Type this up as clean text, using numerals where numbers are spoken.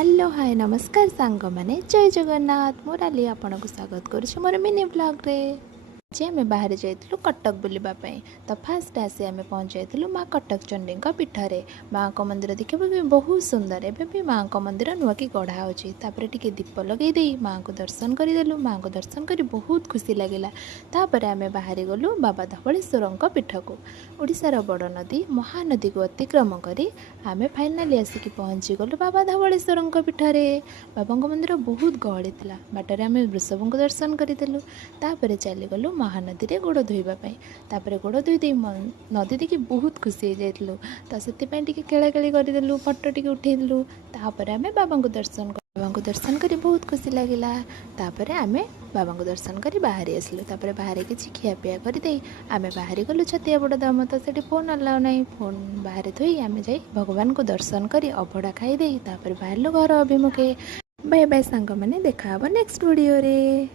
Hello hi नमस्कार सांग मैंने जय जगन्नाथ मुराली आपन को स्वागत करुछु मोर मिनी ब्लॉग रे। जे आम बाहर जाइलु कटक बुलवाई तो फास्ट आसी आम पहुँच जाइलु माँ कटक चंडी पीठरे। माँ को मंदिर देखा भी बहुत सुंदर एवं भी माँ को मंदिर नुआ की गढ़ा होपर टी दीप लगे दे माँ को दर्शन करदेलु। माँ को दर्शन कर बहुत खुशी लगिला। तापर आम बाहरी गलु बाबा धवलेश्वर पीठ को। ओडिशार बड़ नदी महानदी को अतिक्रम कर आम फाइनाली आसिक पहुँची गलु बाबा धवलेश्वर पीठरे। बाबा मंदिर बहुत गहली था बाटर आम वृषभ को दर्शन करदेलु। तापर चलीगलु महानदी रे गोड़ धोइबापी। तापर गोड़ धोई दे नदी देखी बहुत खुशी हो जाइलु तो से खेलाखेली करदेलु फटो टी उठेलु। तापर आम बाबा को दर्शन कर बहुत खुशी लगिला। तापर आम बाबा को दर्शन कर बाहरी आसलु। तापर बाहर किसी खियापिया करदे आम बाहरी गलु छतिया बड़ दाम तो से फोन अलाउ ना फोन बाहर थोई आम जा भगवान को दर्शन कर अभड़ा खाईदे तापर बाहर घर अभिमुखे। बाय बाय सांग मैंने देखा नेक्स्ट वीडियो रे।